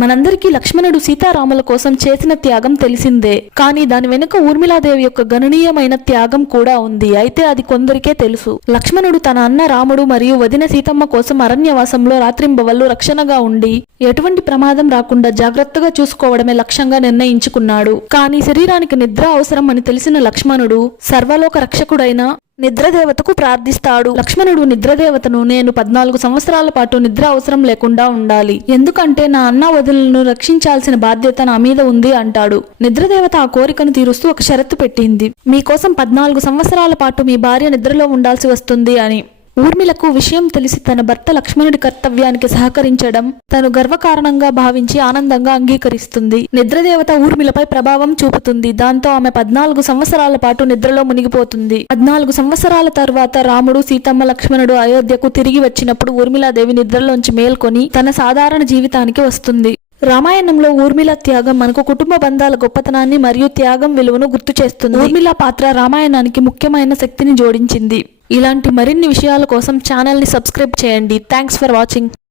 మనందరికీ లక్ష్మణుడు సీతారాముల కోసం చేసిన త్యాగం తెలిసిందే. కానీ దాని వెనుక ఊర్మిళాదేవి యొక్క గణనీయమైన త్యాగం కూడా ఉంది. అయితే అది కొందరికే తెలుసు. లక్ష్మణుడు తన అన్న రాముడు మరియు వదిన సీతమ్మ కోసం అరణ్యవాసంలో రాత్రింబవళ్లు రక్షణగా ఉండి ఎటువంటి ప్రమాదం రాకుండా జాగ్రత్తగా చూసుకోవడమే లక్ష్యంగా నిర్ణయించుకున్నాడు. కానీ శరీరానికి నిద్ర అవసరం అని తెలిసిన లక్ష్మణుడు సర్వలోక రక్షకుడైన నిద్రదేవతకు ప్రార్థిస్తాడు. లక్ష్మణుడు నిద్రదేవతను, నేను 14 సంవత్సరాల పాటు నిద్ర అవసరం లేకుండా ఉండాలి, ఎందుకంటే నా అన్న వదినలను రక్షించాల్సిన బాధ్యత నా మీద ఉంది అంటాడు. నిద్రదేవత ఆ కోరికను తీరుస్తూ ఒక షరతు పెట్టింది. మీకోసం 14 సంవత్సరాల పాటు మీ భార్య నిద్రలో ఉండాల్సి వస్తుంది అని. ఊర్మిళకు విషయం తెలిసి తన భర్త లక్ష్మణుడి కర్తవ్యానికి సహకరించడం తను గర్వకారణంగా భావించి ఆనందంగా అంగీకరిస్తుంది. నిద్రదేవత ఊర్మిళపై ప్రభావం చూపుతుంది. దాంతో ఆమె 14 సంవత్సరాల పాటు నిద్రలో మునిగిపోతుంది. 14 సంవత్సరాల తర్వాత రాముడు, సీతమ్మ, లక్ష్మణుడు అయోధ్యకు తిరిగి వచ్చినప్పుడు ఊర్మిళాదేవి నిద్రలోంచి మేల్కొని తన సాధారణ జీవితానికి వస్తుంది. రామాయణంలో ఊర్మిళ త్యాగం మనకు కుటుంబ బంధాల గొప్పతనాన్ని మరియు త్యాగం విలువను గుర్తు చేస్తుంది. ఊర్మిళ పాత్ర రామాయణానికి ముఖ్యమైన శక్తిని జోడించింది. ఇలాంటి మరిన్ని విషయాల కోసం ఛానల్ని సబ్స్క్రైబ్ చేయండి. Thanks for watching.